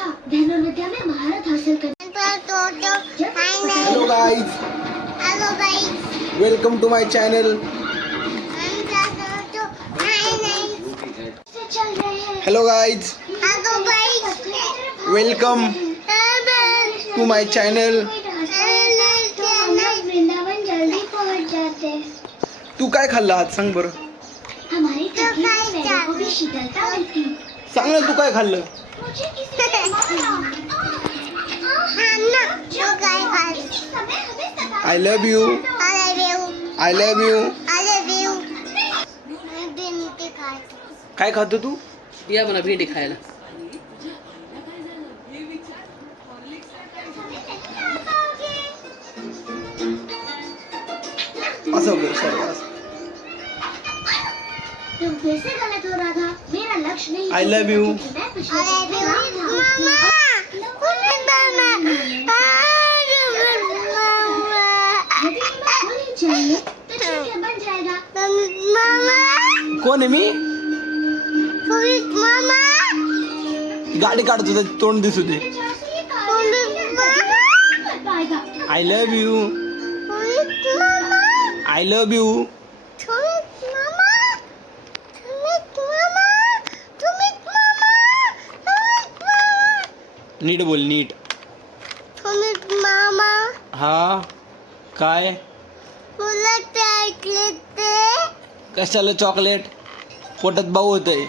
था धनुर्विद्या में महारत हासिल करने। Hello guys, welcome to my channel. चल रहे हैं। Hello guys, welcome to my channel. Vrindavan जल्दी पहुंच जाते। तू काय खाल्लं आज सांग बरं? हमारी थकी हुई पैरों को भी शीतलता मिलती। सांग ना तू काय खाल्लं? मुझे किसी ने I love you, I love you. काय खातो तू? या मला भेंडी खायला. असं बोल सर. तुम फिर से गलत हो रहा था. मेरा लक्ष्य नहीं. I love you. बन जाएगा. कोण आहे मी? गाडी काढतो त्याचं तोंड दिसू दे. I love you, I love you. नीट बोल, नीट. हा काय? कशाला चॉकलेट? पोटात भाऊ होतंय.